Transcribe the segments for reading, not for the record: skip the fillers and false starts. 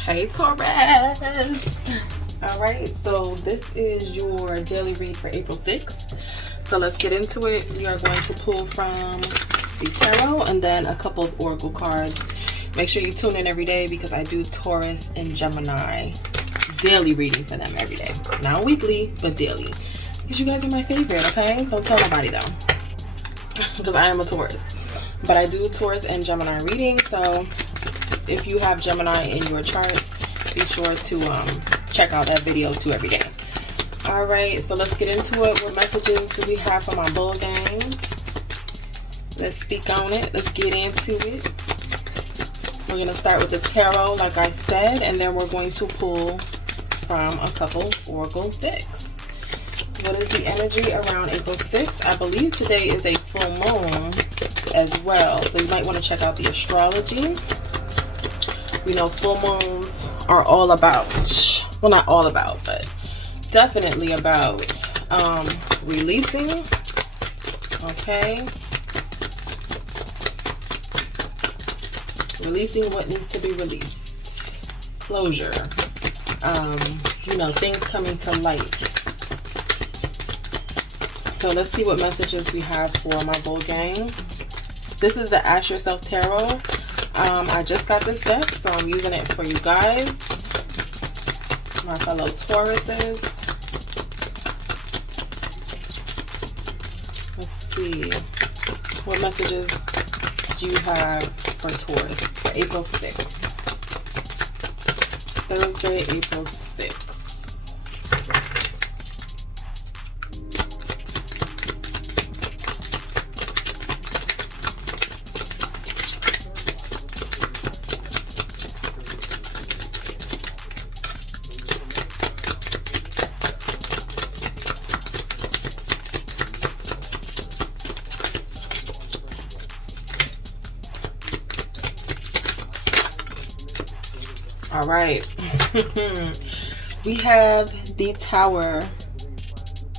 Hey Taurus. All right, so this is your daily read for April 6th. So let's get into it. We are going to pull from the tarot and then a couple of oracle cards. Make sure you tune in every day because I do Taurus and Gemini daily reading for them every day. Not weekly, but daily. Because you guys are my favorite, okay? Don't tell nobody though. Because I am a Taurus. But I do Taurus and Gemini reading, so if you have Gemini in your chart, be sure to check out that video too every day. All right, so let's get into it. What messages do we have from our bull gang? Let's speak on it. Let's get into it. We're going to start with the tarot, like I said, and then we're going to pull from a couple oracle decks. What is the energy around April 6th? I believe today is a full moon as well, so you might want to check out the astrology. We know full moons are all about, well, not all about, but definitely about releasing, okay? Releasing what needs to be released. Closure. You know, things coming to light. So let's see what messages we have for my bull gang. This is the Ask Yourself Tarot. I just got this deck, so I'm using it for you guys, my fellow Tauruses. Let's see. What messages do you have for Taurus for April 6th? Thursday, April 6th. All right. We have the Tower,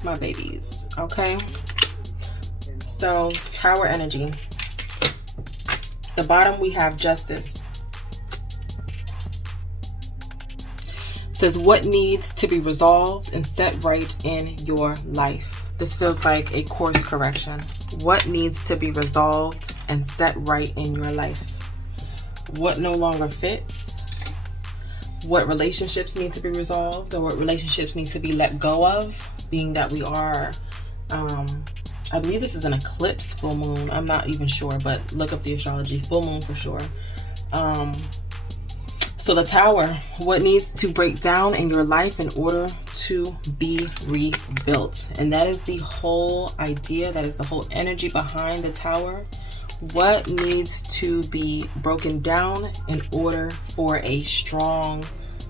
my babies, okay? So, Tower energy. The bottom, we have Justice. It says, what needs to be resolved and set right in your life? This feels like a course correction. What needs to be resolved and set right in your life? What no longer fits? What relationships need to be resolved, or what relationships need to be let go of, being that we are, I believe this is an eclipse full moon. I'm not even sure, but look up the astrology. Full moon for sure. So the Tower, what needs to break down in your life in order to be rebuilt? And that is the whole idea. That is the whole energy behind the Tower. What needs to be broken down in order for a strong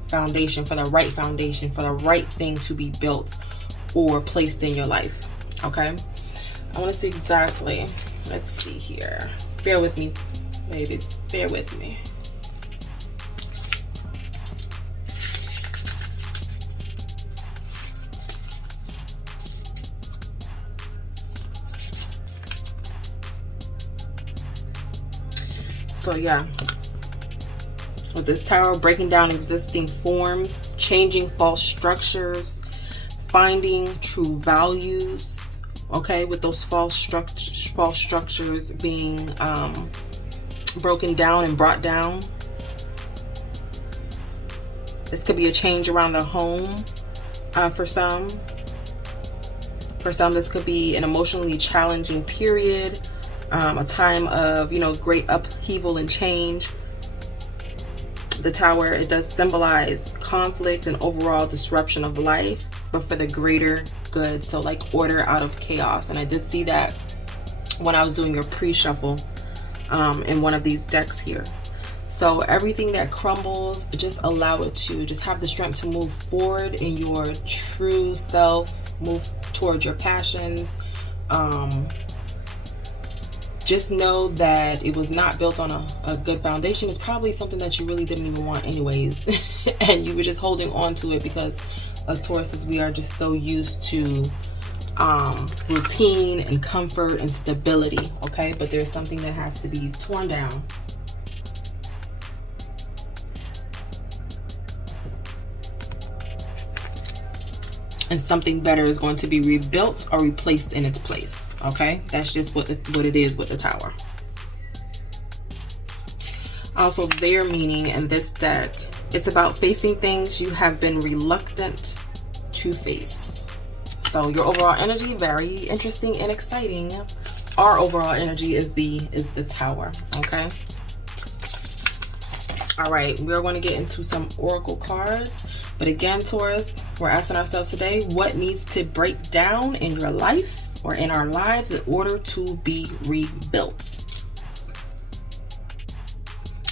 foundation, for the right foundation, for the right thing to be built or placed in your life? Okay, I want to see exactly. Let's see here. Bear with me, babies. Bear with me. So yeah, with this Tower, breaking down existing forms, changing false structures, finding true values, okay, with those false structures being broken down and brought down. This could be a change around the home for some. For some, this could be an emotionally challenging period. A time of, you know, great upheaval and change. The Tower, it does symbolize conflict and overall disruption of life, but for the greater good. So like order out of chaos. And I did see that when I was doing your pre-shuffle in one of these decks here. So everything that crumbles, just allow it to just have the strength to move forward in your true self, move towards your passions. Just know that it was not built on a good foundation. It's probably something that you really didn't even want anyways. And you were just holding on to it because as Tauruses, we are just so used to routine and comfort and stability, okay? But there's something that has to be torn down. and something better is going to be rebuilt or replaced in its place. Okay, that's just what it is with the Tower. Also, their meaning in this deck, it's about facing things you have been reluctant to face. So your overall energy, very interesting and exciting. Our overall energy is the Tower. Okay. All right, we're going to get into some oracle cards. But again, Taurus, we're asking ourselves today, what needs to break down in your life or in our lives in order to be rebuilt?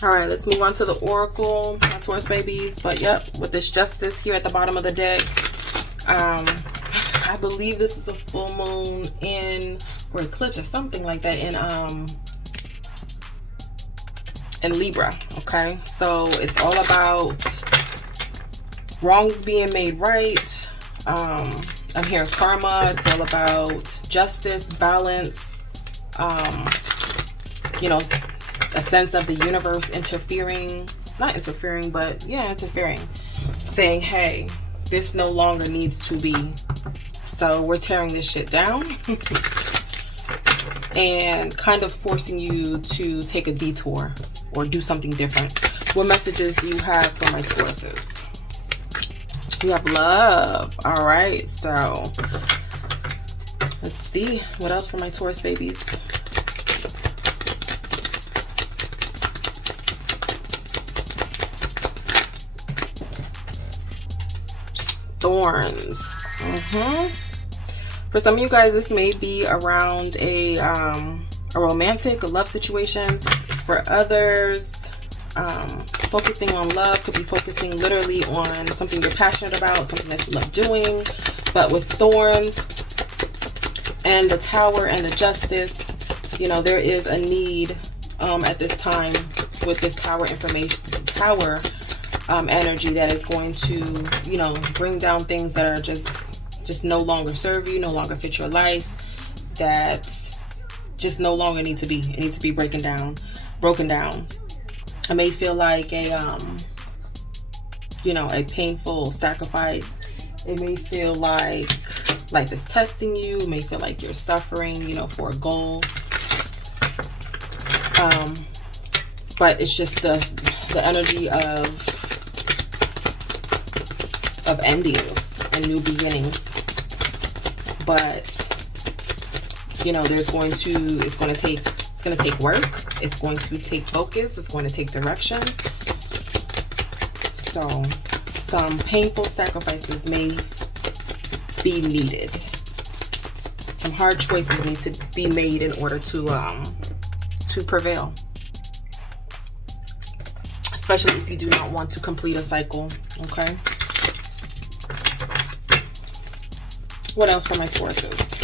All right, let's move on to the oracle, my Taurus babies. But yep, with this Justice here at the bottom of the deck, I believe this is a full moon or eclipse or something like that in Libra. Okay, so it's all about wrongs being made right. I'm hearing karma. It's all about justice, balance, you know, a sense of the universe interfering, not interfering, but yeah, interfering, saying, hey, this no longer needs to be, so we're tearing this shit down. And kind of forcing you to take a detour or do something different. What messages do you have for my Tauruses? You have love. All right, so let's see what else for my Taurus babies. Thorns. For some of you guys, this may be around a romantic, a love situation. For others, focusing on love could be focusing literally on something you're passionate about, something that you love doing. But with thorns and the Tower and the Justice, you know, there is a need at this time with this Tower energy that is going to, you know, bring down things that are just no longer serve you, no longer fit your life, that just no longer need to be. It needs to be broken down. It may feel like a you know, a painful sacrifice. It may feel like life is testing you. It may feel like you're suffering, you know, for a goal. But it's just the energy of endings and new beginnings. But you know, it's going to take work. It's going to take focus. It's going to take direction. So some painful sacrifices may be needed. Some hard choices need to be made in order to prevail. Especially if you do not want to complete a cycle. Okay. What else for my Tauruses?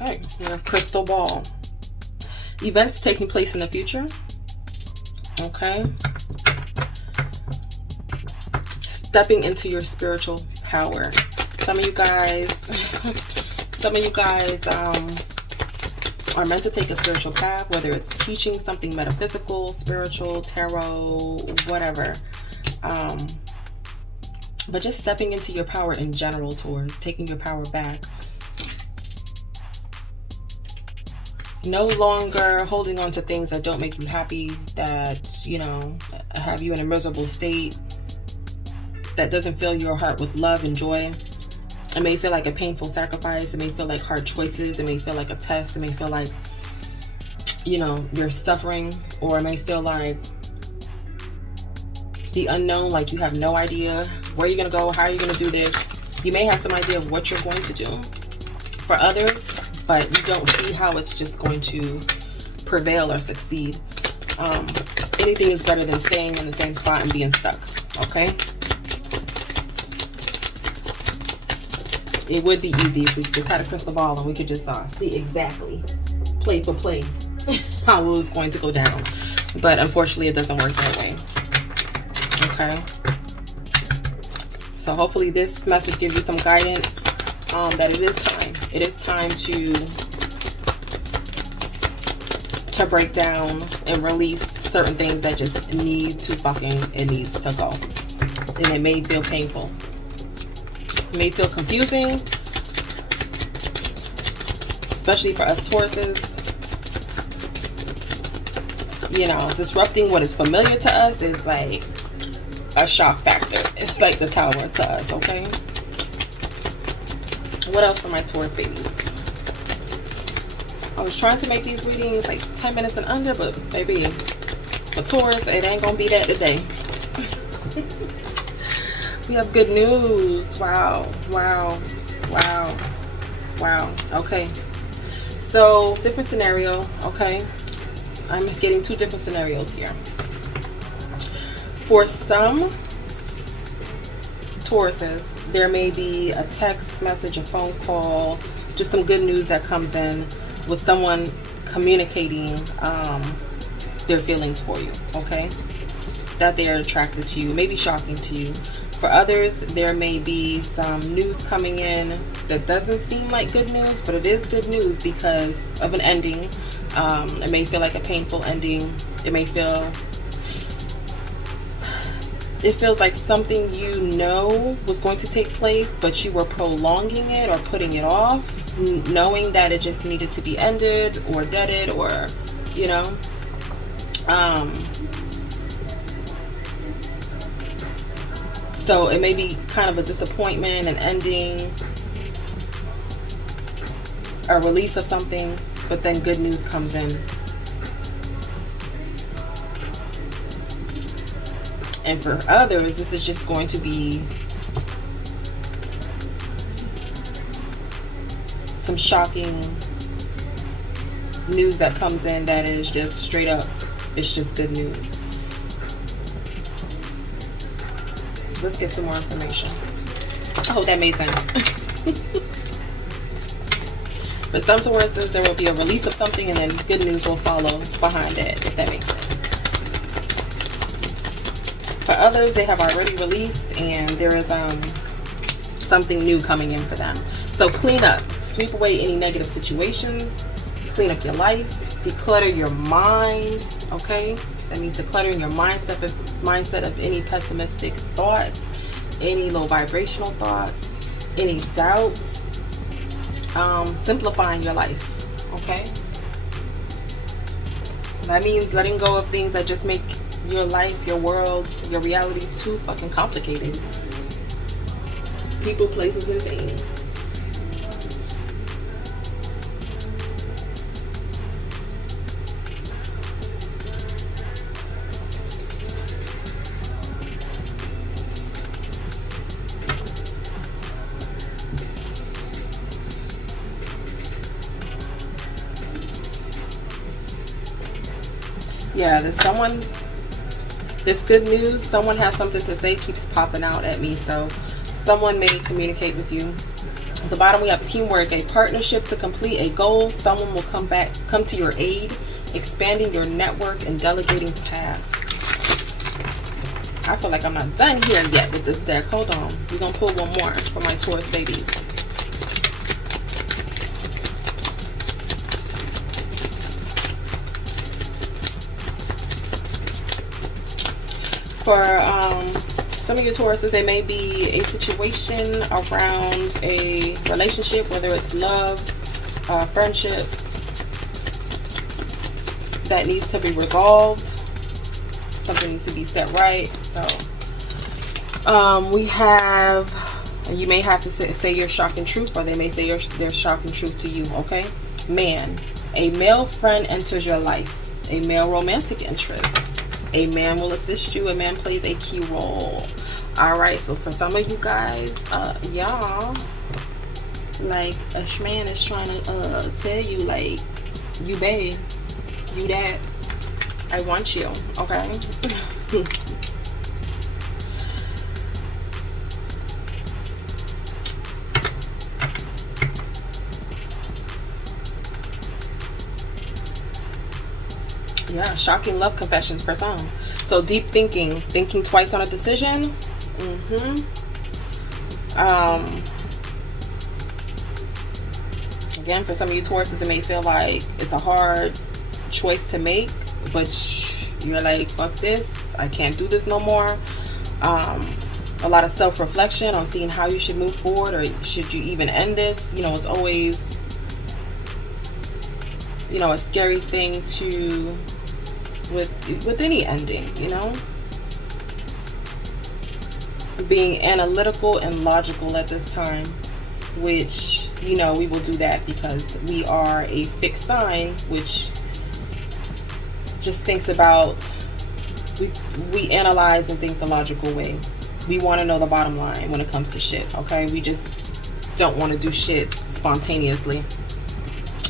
Okay, we have crystal ball. Events taking place in the future. Okay. Stepping into your spiritual power. Some of you guys are meant to take a spiritual path, whether it's teaching something metaphysical, spiritual, tarot, whatever. But just stepping into your power in general, Taurus, taking your power back. No longer holding on to things that don't make you happy, that, you know, have you in a miserable state, that doesn't fill your heart with love and joy. It may feel like a painful sacrifice. It may feel like hard choices. It may feel like a test. It may feel like, you know, you're suffering. Or it may feel like the unknown, like you have no idea where you're going to go, how are you going to do this. You may have some idea of what you're going to do. For others, but you don't see how it's just going to prevail or succeed. Anything is better than staying in the same spot and being stuck, okay? It would be easy if we just had a crystal ball and we could just see exactly, play for play, how it was going to go down. But unfortunately, it doesn't work that way, okay? So hopefully this message gives you some guidance that it is time. It is time to break down and release certain things that just need to it needs to go. and it may feel painful. It may feel confusing, especially for us Tauruses. You know, disrupting what is familiar to us is like a shock factor. It's like the Tower to us, okay? What else for my Taurus babies? I was trying to make these readings like 10 minutes and under, but baby, for Taurus, it ain't gonna be that today. We have good news. Wow, wow, wow, wow. Okay, so different scenario. Okay, I'm getting two different scenarios here. For some Tauruses, there may be a text message, a phone call, just some good news that comes in with someone communicating their feelings for you, okay? That they are attracted to you, maybe shocking to you. For others, there may be some news coming in that doesn't seem like good news, but it is good news because of an ending. It may feel like a painful ending. It feels like something you know was going to take place, but you were prolonging it or putting it off, knowing that it just needed to be ended or deaded, or, you know. So it may be kind of a disappointment, an ending, a release of something, but then good news comes in. And for others, this is just going to be some shocking news that comes in that is just straight up, it's just good news. Let's get some more information. I hope that made sense. But some Tauruses, there will be a release of something and then good news will follow behind it, if that makes sense. For others, they have already released and there is something new coming in for them. So clean up, sweep away any negative situations, clean up your life, declutter your mind, okay? That means decluttering your mindset of any pessimistic thoughts, any low vibrational thoughts, any doubts, simplifying your life, okay? That means letting go of things that just make your life, your world, your reality too fucking complicated. People, places, and things. Yeah, there's someone, this good news, someone has something to say, keeps popping out at me. So someone may communicate with you. At the bottom we have teamwork, a partnership to complete a goal. Someone will come to your aid, expanding your network and delegating tasks. I feel like I'm not done here yet with this deck. Hold on, we're gonna pull one more for my Taurus babies. For some of your Tauruses, there may be a situation around a relationship, whether it's love, friendship, that needs to be resolved. Something needs to be set right. So we have, you may have to say your shocking truth, or they may say their shocking truth to you, okay? Man, a male friend enters your life, a male romantic interest. A man will assist you. A man plays a key role. All right, so for some of you guys, y'all, like a man is trying to tell you, like, you bad, you that, I want you, okay? Yeah, shocking love confessions for some. So deep thinking twice on a decision. Again, for some of you Tauruses, it may feel like it's a hard choice to make, but you're like, fuck this, I can't do this no more. a lot of self-reflection on seeing how you should move forward, or should you even end this. You know, it's always, you know, a scary thing to with any ending, you know. Being analytical and logical at this time, which, you know, we will do that because we are a fixed sign, which just thinks about, we analyze and think the logical way. We want to know the bottom line when it comes to shit, okay? We just don't want to do shit spontaneously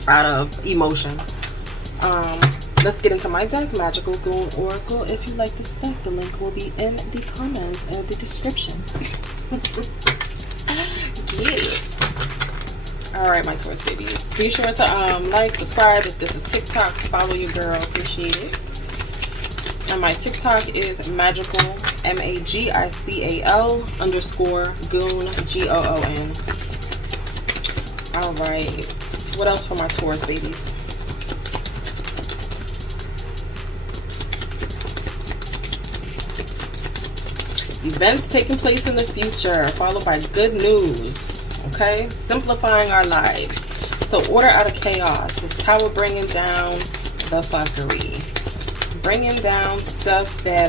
out of emotion. Let's get into my deck, Magical Gold Oracle. If you like this deck, the link will be in the comments and the description. Yeah. Alright, my Taurus babies. Be sure to like, subscribe if this is TikTok. Follow your girl. Appreciate it. And my TikTok is magical, MAGICAL _goon, GOON. Alright. What else for my Taurus babies? Events taking place in the future, followed by good news. Okay? Simplifying our lives. So order out of chaos. This tower bringing down the fuckery. Bringing down stuff that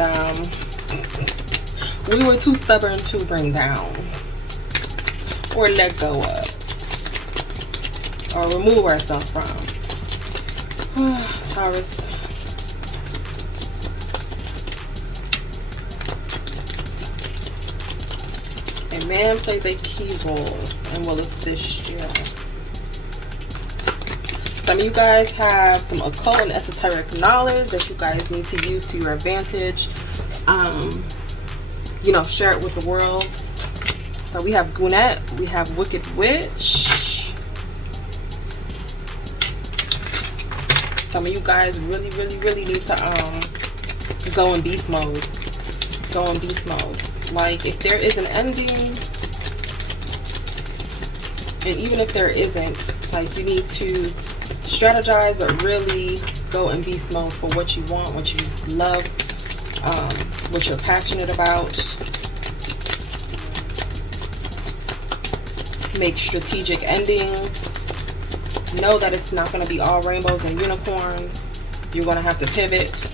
we were too stubborn to bring down. Or let go of. Or remove ourselves from. Taurus. A man plays a key role and will assist you. Some of you guys have some occult and esoteric knowledge that you guys need to use to your advantage. You know, share it with the world. So we have Gunette, we have Wicked Witch. Some of you guys really need to go in beast mode. Go in beast mode. Like, if there is an ending, and even if there isn't, like, you need to strategize, but really go in beast mode for what you want, what you love, what you're passionate about. Make strategic endings. Know that it's not going to be all rainbows and unicorns. You're going to have to pivot.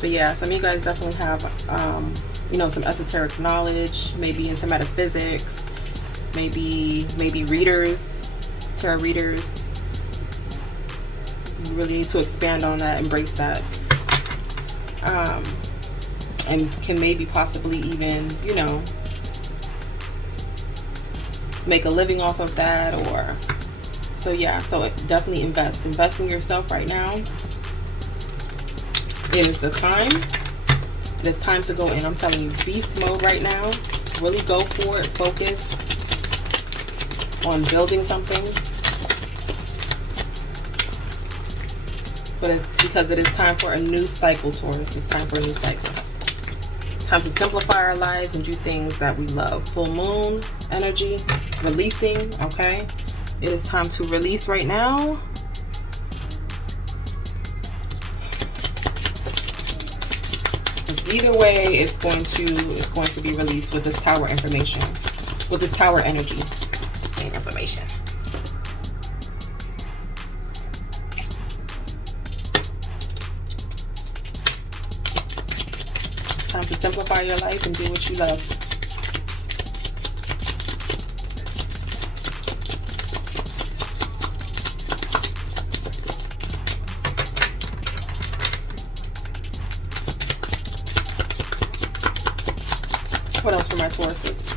But yeah, some of you guys definitely have, you know, some esoteric knowledge, maybe into metaphysics, maybe readers, tarot readers. You really need to expand on that, embrace that, and can maybe possibly even, you know, make a living off of that. Or so yeah, so definitely invest in yourself right now. It is the time. It is time to go in. I'm telling you, beast mode right now. Really go for it. Focus on building something. But because it is time for a new cycle, Taurus. It's time for a new cycle. Time to simplify our lives and do things that we love. Full moon energy. Releasing, okay? It is time to release right now. Either way, it's going to be released with this tower information, with this tower energy. Same information. It's time to simplify your life and do what you love. What else for my Tauruses?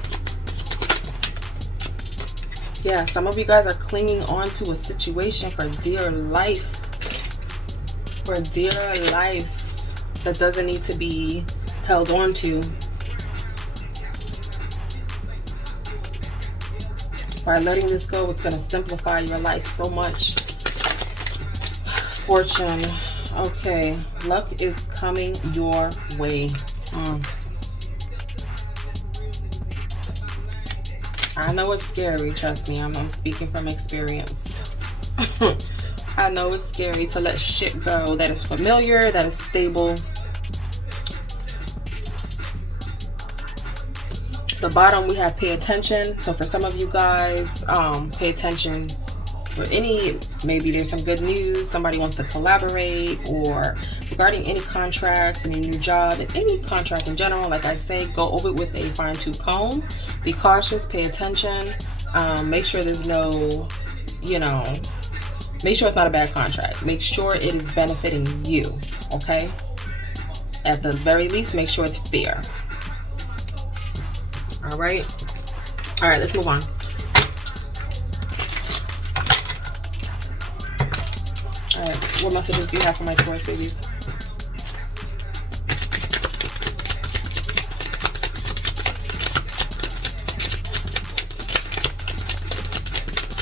Yeah, some of you guys are clinging on to a situation for dear life. For dear life. That doesn't need to be held on to. By letting this go, it's going to simplify your life so much. Fortune. Okay. Luck is coming your way. I know it's scary, trust me. I'm speaking from experience. I know it's scary to let shit go that is familiar, that is stable. The bottom we have pay attention. So for some of you guys, pay attention for maybe there's some good news, somebody wants to collaborate, or regarding any contracts, any new job, and any contract in general. Like I say, go over it with a fine-tooth comb. Be cautious, pay attention, make sure there's no, make sure it's not a bad contract. Make sure it is benefiting you, okay? At the very least, make sure it's fair. All right, let's move on. All right, what messages do you have for my Taurus babies?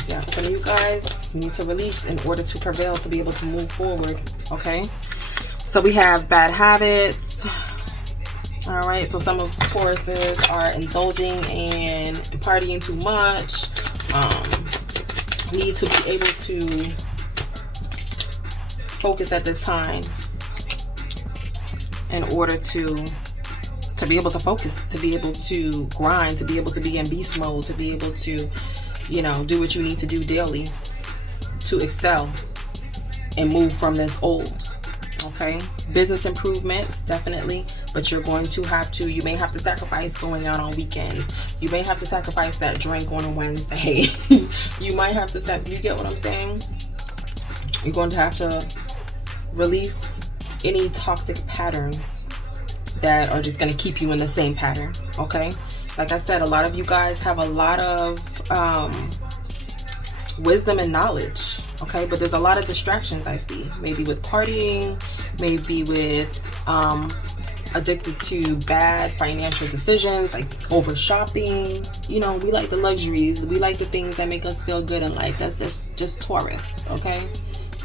Yeah, for some of you guys, you need to release in order to prevail, to be able to move forward, okay? So we have bad habits. All right, so some of the Tauruses are indulging and partying too much. Need to be able to focus at this time in order to be able to focus, to be able to grind, to be able to be in beast mode, to be able to, do what you need to do daily to excel and move from this old. Okay, business improvements, definitely, but you're going to have to, you may have to sacrifice going out on weekends. You may have to sacrifice that drink on a Wednesday. You might have to you get what I'm saying? You're going to have to release any toxic patterns that are just going to keep you in the same pattern, okay? Like I said, a lot of you guys have a lot of wisdom and knowledge, okay, but there's a lot of distractions I see, maybe with partying, maybe with addicted to bad financial decisions, like over shopping. We like the luxuries, we like the things that make us feel good in life. That's just Taurus, okay?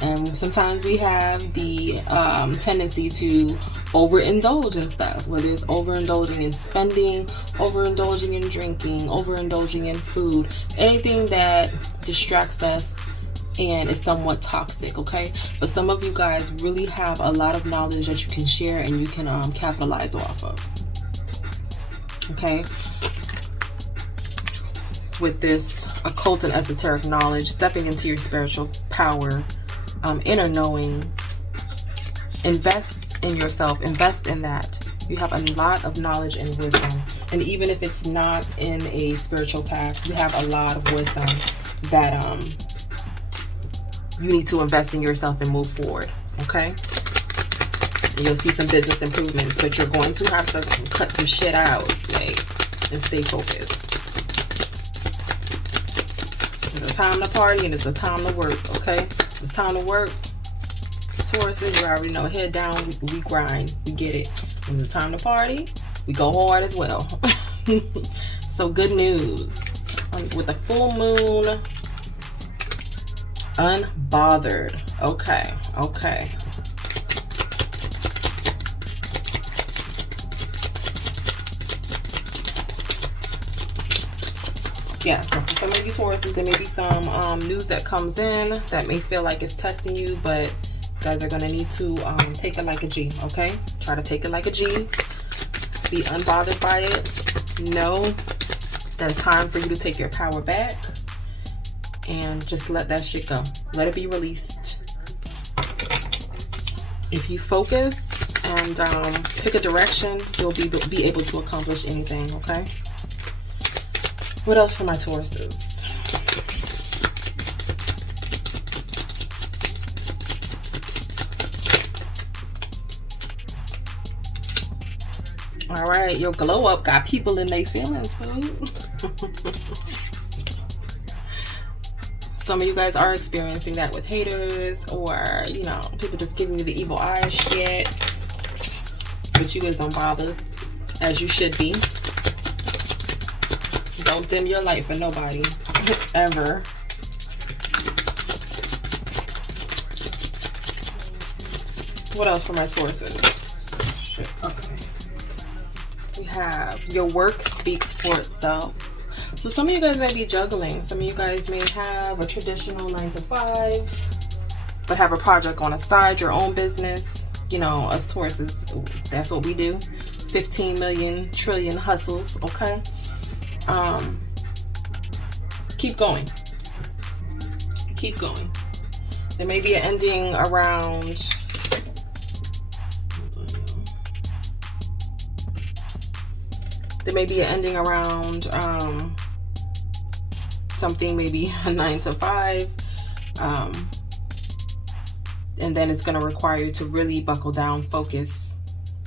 And sometimes we have the tendency to overindulge in stuff, whether it's overindulging in spending, overindulging in drinking, overindulging in food, anything that distracts us and is somewhat toxic, okay? But some of you guys really have a lot of knowledge that you can share and you can capitalize off of, okay? With this occult and esoteric knowledge, stepping into your spiritual power, inner knowing, invest in yourself, invest in that. You have a lot of knowledge and wisdom, and even if it's not in a spiritual path, you have a lot of wisdom that you need to invest in yourself and move forward, okay? And you'll see some business improvements, but you're going to have to cut some shit out, and stay focused. It's a time to party and it's a time to work, okay? It's time to work. Tauruses, you already know, head down, we grind, we get it. When it's time to party, we go hard as well. So good news. With the full moon, unbothered. Okay. Yeah, so for some of you Tauruses, there may be some news that comes in that may feel like it's testing you, but you guys are going to need to take it like a G, okay? Try to take it like a G. Be unbothered by it. Know that it's time for you to take your power back and just let that shit go. Let it be released. If you focus and pick a direction, you'll be able to accomplish anything, okay? What else for my Tauruses? All right, your glow up got people in their feelings, boo. Some of you guys are experiencing that with haters, or people just giving you the evil eye shit, but you guys don't bother, as you should be. Don't dim your light for nobody, ever. What else for my Tauruses? Shit, okay. We have your work speaks for itself. So some of you guys may be juggling. Some of you guys may have a traditional 9 to 5. but have a project on the side, your own business. You know, us Tauruses, that's what we do. 15 million trillion hustles, okay? Keep going. Keep going. There may be an ending around... There may be an ending around something, maybe a 9 to 5. And then it's going to require you to really buckle down, focus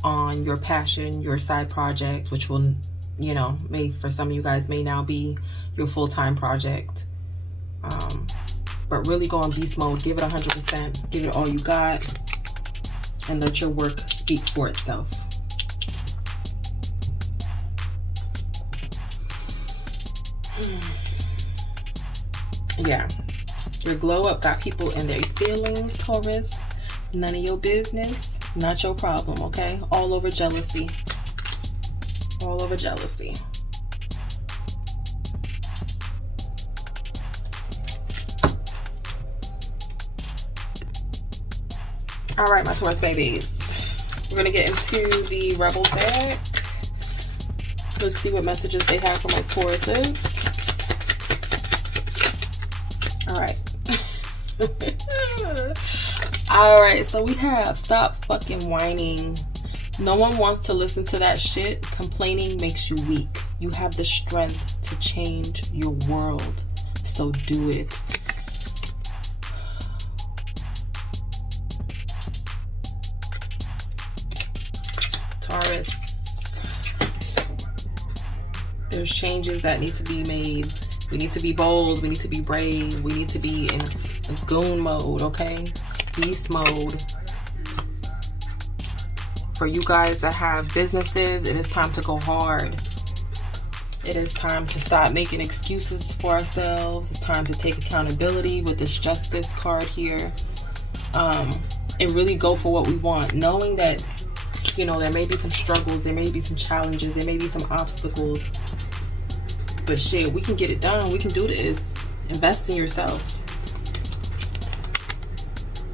on your passion, your side project, which will, you know, may for some of you guys may now be your full-time project. But really go in beast mode, give it 100%, give it all you got, and let your work speak for itself. Yeah, your glow up got people in their feelings, Taurus. None of your business, not your problem, okay? All over jealousy. All over jealousy. All right, my Taurus babies. We're gonna get into the Rebel deck. Let's see what messages they have for my Tauruses. All right. All right, so we have stop fucking whining. No one wants to listen to that shit. Complaining makes you weak. You have the strength to change your world, so do it. Taurus, there's changes that need to be made. We need to be bold. We need to be brave. We need to be in goon mode, okay? Beast mode. For you guys that have businesses, it is time to go hard. It is time to stop making excuses for ourselves. It's time to take accountability with this justice card here. And really go for what we want. Knowing that, you know, there may be some struggles, there may be some challenges, there may be some obstacles. But shit, we can get it done. We can do this. Invest in yourself.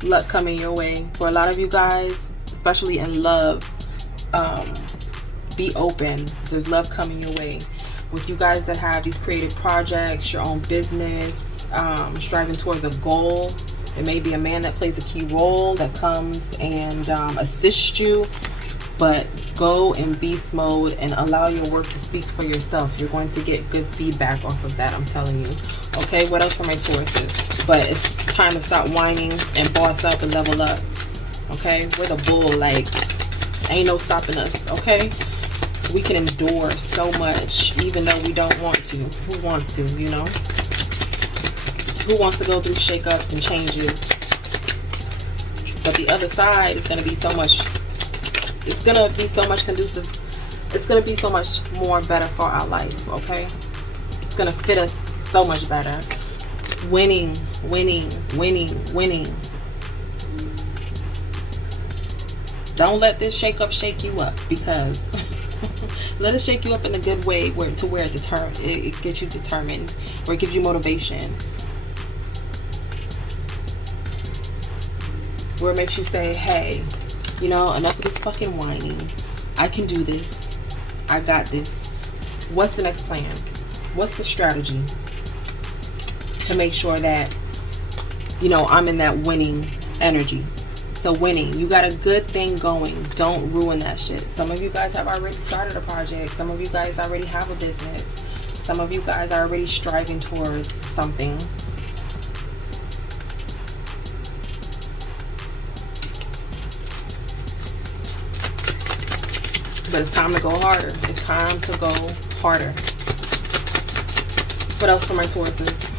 Luck coming your way. For a lot of you guys, especially in love, be open. There's love coming your way. With you guys that have these creative projects, your own business, striving towards a goal, there may be a man that plays a key role that comes and assists you. But go in beast mode and allow your work to speak for yourself. You're going to get good feedback off of that, I'm telling you. Okay, what else for my Tauruses? But it's time to stop whining and boss up and level up. Okay, we're the bull. Like, ain't no stopping us. Okay, we can endure so much even though we don't want to. Who wants to, you know? Who wants to go through shakeups and changes? But the other side is going to be so much... It's going to be so much conducive. It's going to be so much more better for our life, okay? It's going to fit us so much better. Winning, winning, winning, winning. Don't let this shake-up shake you up, because let it shake you up in a good way where it gets you determined, where it gives you motivation. Where it makes you say, hey, you know, enough of this fucking whining. I can do this. I got this. What's the next plan? What's the strategy to make sure that, you know, I'm in that winning energy? So winning, you got a good thing going. Don't ruin that shit. Some of you guys have already started a project. Some of you guys already have a business. Some of you guys are already striving towards something. But it's time to go harder. It's time to go harder. What else for my Tauruses?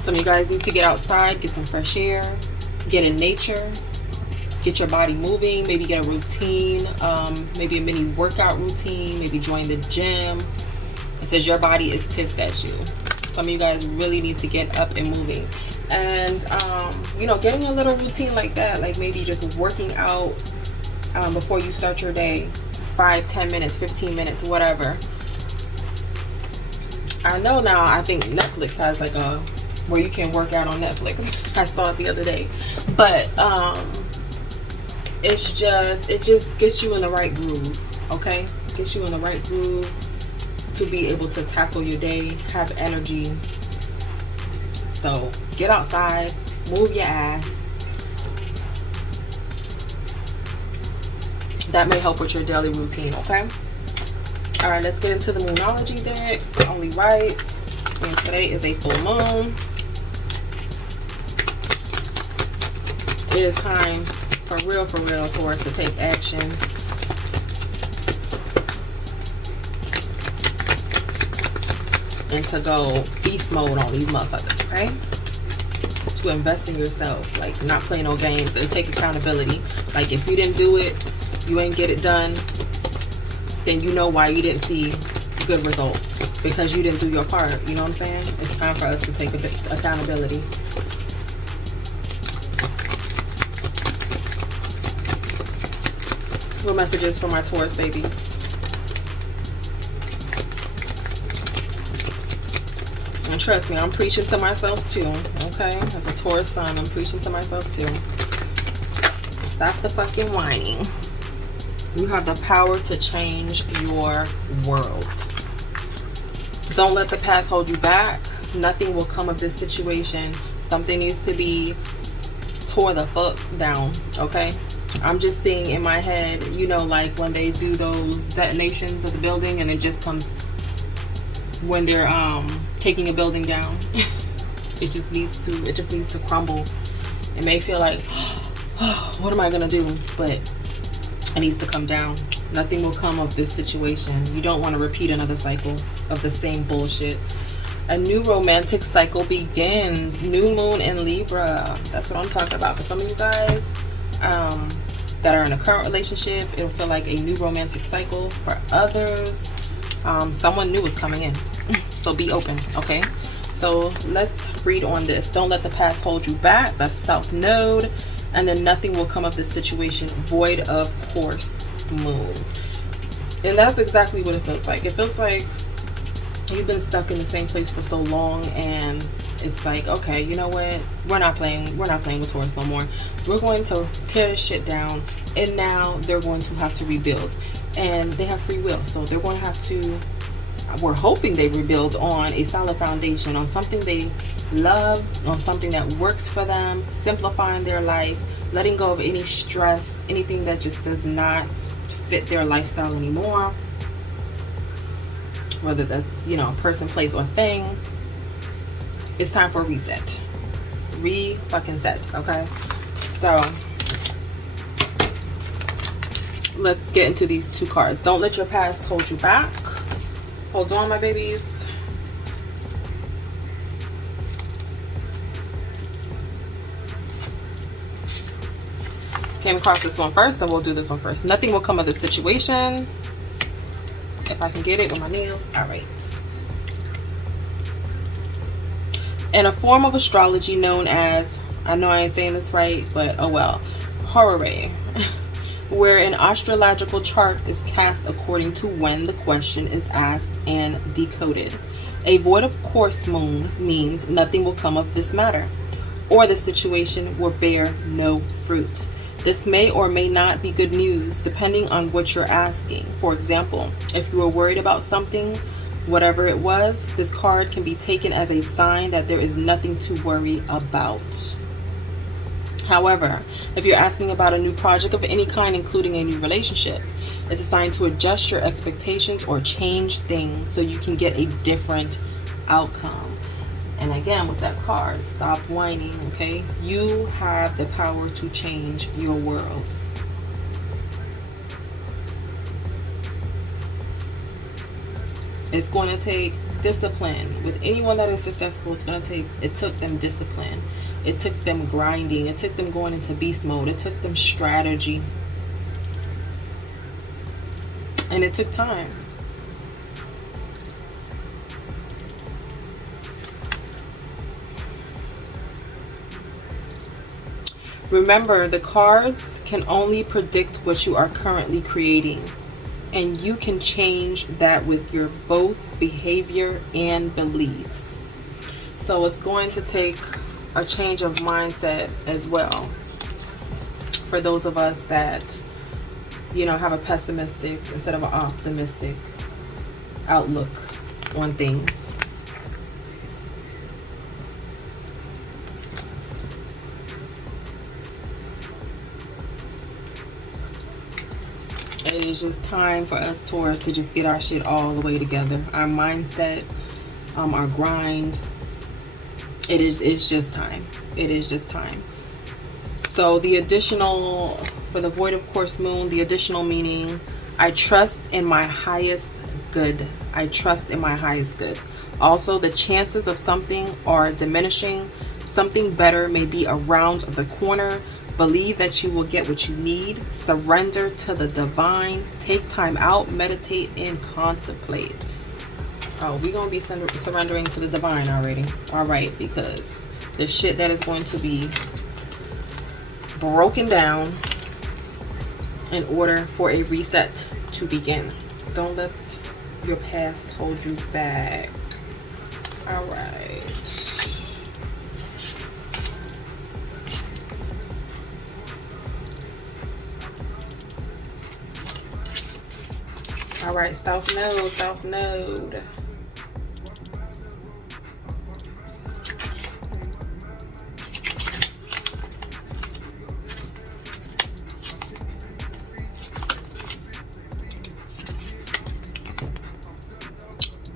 Some of you guys need to get outside, get some fresh air. Get in nature, get your body moving, maybe get a routine, maybe a mini workout routine, maybe join the gym. It says your body is pissed at you. Some of you guys really need to get up and moving. And, you know, getting a little routine like that, like maybe just working out before you start your day, 5, 10 minutes, 15 minutes, whatever. I know now, I think Netflix has like a, where you can work out on Netflix. I saw it the other day. But, it just gets you in the right groove, okay? Gets you in the right groove to be able to tackle your day, have energy. So get outside, move your ass. That may help with your daily routine, okay? All right, let's get into the Moonology deck. Only right. And today is a full moon. It is time for real, Taurus, to take action. And to go beast mode on these motherfuckers, okay? To invest in yourself, like not play no games and take accountability. Like if you didn't do it, you ain't get it done, then you know why you didn't see good results, because you didn't do your part. You know what I'm saying? It's time for us to take a bit accountability. What messages for my Taurus babies? And trust me, I'm preaching to myself too, okay? As a Taurus sun, I'm preaching to myself too. Stop the fucking whining. You have the power to change your world. Don't let the past hold you back. Nothing will come of this situation. Something needs to be tore the fuck down, okay? I'm just seeing in my head, you know, like when they do those detonations of the building and it just comes when they're taking a building down. it just needs to crumble. It may feel like, oh, what am I gonna do? But it needs to come down. Nothing will come of this situation. You don't want to repeat another cycle of the same bullshit. A new romantic cycle begins. New moon in Libra. That's what I'm talking about. For some of you guys that are in a current relationship, it'll feel like a new romantic cycle. For others, someone new is coming in. So be open, okay? So let's read on this. Don't let the past hold you back. That's South Node. And then nothing will come of this situation void of course moon. And that's exactly what it feels like. It feels like you've been stuck in the same place for so long, and it's like, okay, you know what, we're not playing with Taurus no more. We're going to tear this shit down, and now they're going to have to rebuild, and they have free will, so they're going to have to, we're hoping they rebuild on a solid foundation, on something they love, on something that works for them, simplifying their life, letting go of any stress, anything that just does not fit their lifestyle anymore, whether that's, you know, person, place, or thing. It's time for a reset. Fucking set, okay? So let's get into these two cards. Don't let your past hold you back. Hold on, my babies. Came across this one first, so we'll do this one first. Nothing will come of this situation. If I can get it with my nails. All right. In a form of astrology known as, I know I ain't saying this right, but oh well, horary, where an astrological chart is cast according to when the question is asked and decoded. A void of course moon means nothing will come of this matter, or the situation will bear no fruit. This may or may not be good news depending on what you're asking. For example, if you were worried about something, whatever it was, this card can be taken as a sign that there is nothing to worry about. However, if you're asking about a new project of any kind, including a new relationship, it's a sign to adjust your expectations or change things so you can get a different outcome. And again, with that card, stop whining, okay? You have the power to change your world. It's going to take discipline. With anyone that is successful, it took them discipline. It took them grinding. It took them going into beast mode. It took them strategy. And it took time. Remember, the cards can only predict what you are currently creating, and you can change that with your both behavior and beliefs. So it's going to take a change of mindset as well for those of us that, you know, have a pessimistic instead of an optimistic outlook on things. It is just time for us Taurus to just get our shit all the way together. Our mindset, our grind. It's just time. It is just time. So the additional, for the void of course moon, the additional meaning, I trust in my highest good. I trust in my highest good. Also, the chances of something are diminishing. Something better may be around the corner. Believe that you will get what you need. Surrender to the divine. Take time out, meditate, and contemplate. Oh, we're going to be surrendering to the divine already. All right, because the shit that is going to be broken down in order for a reset to begin. Don't let your past hold you back. All right. All right, South Node, South Node.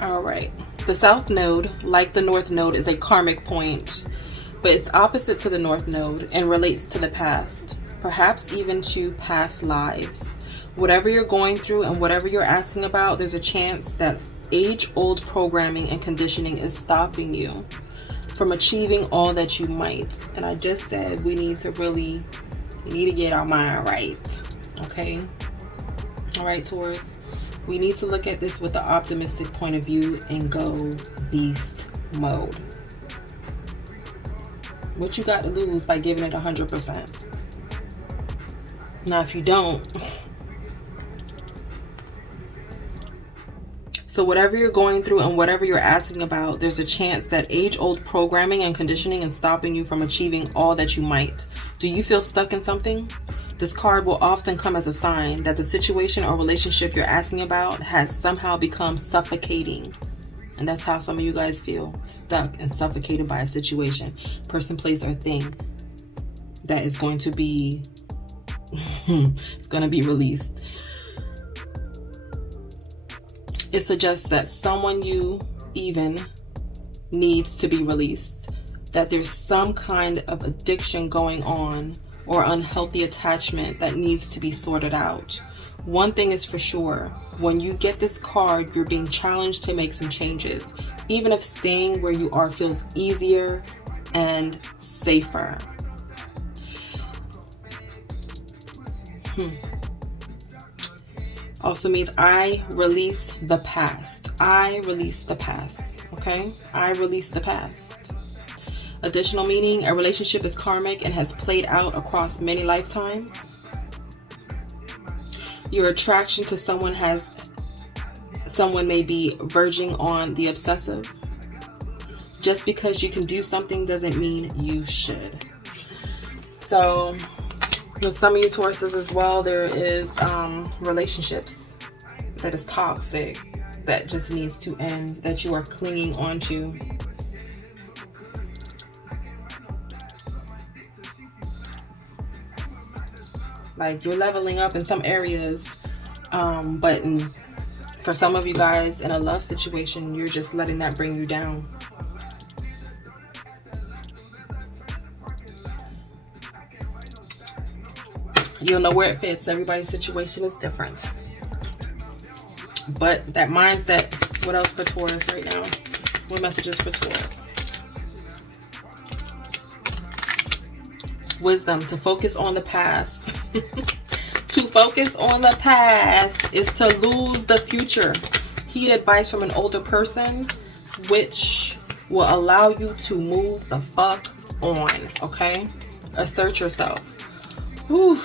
All right, the South Node, like the North Node, is a karmic point, but it's opposite to the North Node and relates to the past, perhaps even to past lives. Whatever you're going through and whatever you're asking about, there's a chance that age-old programming and conditioning is stopping you from achieving all that you might. And I just said we need to get our mind right, okay? All right, Taurus, we need to look at this with the optimistic point of view and go beast mode. What you got to lose by giving it 100%? Now, if you don't, so whatever you're going through and whatever you're asking about, there's a chance that age-old programming and conditioning is stopping you from achieving all that you might. Do you feel stuck in something? This card will often come as a sign that the situation or relationship you're asking about has somehow become suffocating. And that's how some of you guys feel, stuck and suffocated by a situation, person, place, or thing that is going to be, it's going to be released. It suggests that someone you even needs to be released, that there's some kind of addiction going on or unhealthy attachment that needs to be sorted out. One thing is for sure, when you get this card, you're being challenged to make some changes, even if staying where you are feels easier and safer. Also means I release the past. I release the past. Okay? I release the past. Additional meaning, a relationship is karmic and has played out across many lifetimes. Your attraction to someone may be verging on the obsessive. Just because you can do something doesn't mean you should. So with some of you Tauruses as well, there is relationships that is toxic, that just needs to end, that you are clinging onto. Like you're leveling up in some areas, but for some of you guys in a love situation, you're just letting that bring you down. You'll know where it fits. Everybody's situation is different. But that mindset, what else for Taurus right now? What messages for Taurus? Wisdom, to focus on the past. To focus on the past is to lose the future. Heed advice from an older person, which will allow you to move the fuck on, okay? Assert yourself. Whew.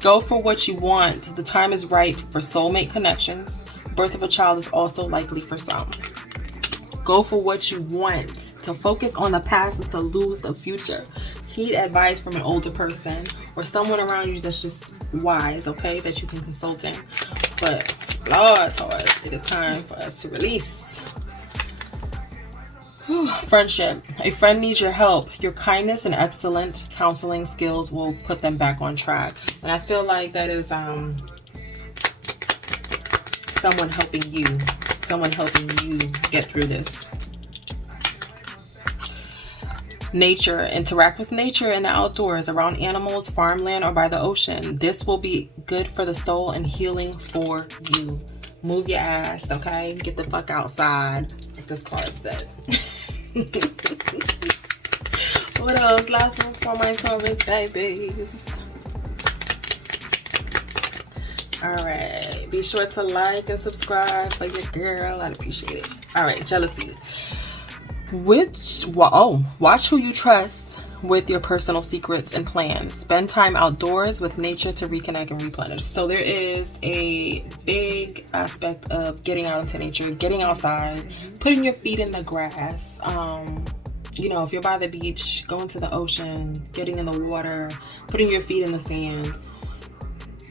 Go for what you want. The time is right for soulmate connections. Birth of a child is also likely for some. Go for what you want. To focus on the past is to lose the future. Heed advice from an older person or someone around you that's just wise, okay, that you can consult in. But Lord, Taurus, it is time for us to release. Whew. Friendship. A friend needs your help. Your kindness and excellent counseling skills will put them back on track. And I feel like that is someone helping you. Someone helping you get through this. Nature. Interact with nature in the outdoors, around animals, farmland, or by the ocean. This will be good for the soul and healing for you. Move your ass, okay? Get the fuck outside, like this card said. What else? Last one for my Taurus babies. Alright. Be sure to like and subscribe for your girl. I'd appreciate it. Alright, jealousy. Watch who you trust with your personal secrets and plans. Spend time outdoors with nature to reconnect and replenish. So there is a big aspect of getting out into nature, getting outside, putting your feet in the grass. You know, if you're by the beach, going to the ocean, getting in the water, putting your feet in the sand,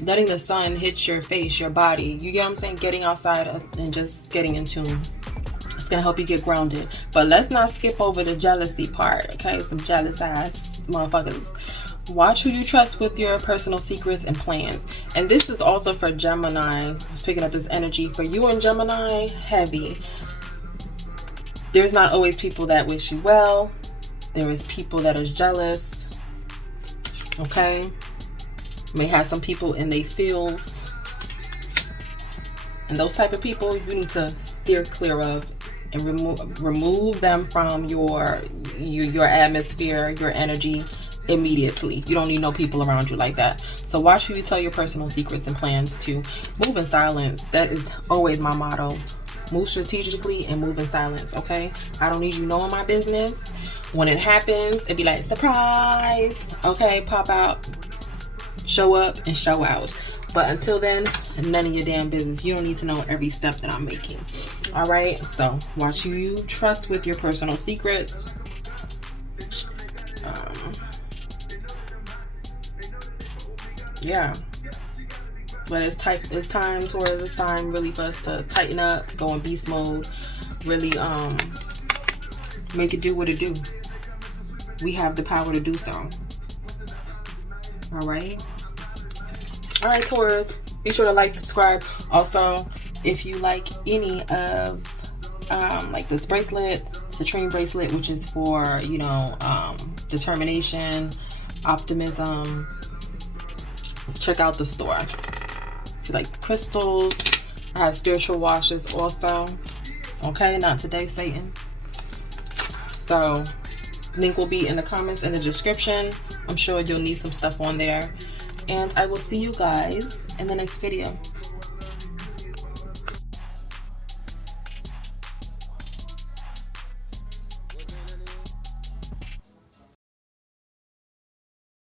letting the sun hit your face, your body. You get what I'm saying? Getting outside and just getting in tune. It's gonna help you get grounded. But let's not skip over the jealousy part, okay? Some jealous ass motherfuckers. Watch who you trust with your personal secrets and plans. And this is also for Gemini. Picking up this energy for you and Gemini, heavy. There's not always people that wish you well. There is people that are jealous, okay? May have some people in their feels. And those type of people you need to steer clear of and remove them from your atmosphere, your energy immediately. You don't need no people around you like that. So watch who you tell your personal secrets and plans to. Move in silence. That is always my motto. Move strategically and move in silence, okay? I don't need you knowing my business. When it happens, it'd be like, surprise, okay? Pop out, show up, and show out. But until then, none of your damn business. You don't need to know every step that I'm making. All right? So watch who you trust with your personal secrets. Yeah. But it's time, Taurus, it's time really for us to tighten up, go in beast mode, really make it do what it do. We have the power to do so. All right? All right, Taurus, be sure to like, subscribe. Also, if you like any of like this bracelet, citrine bracelet, which is for, you know, determination, optimism, check out the store. If you like crystals, I have spiritual washes also. Okay, not today, Satan. So, link will be in the comments in the description. I'm sure you'll need some stuff on there. And I will see you guys in the next video.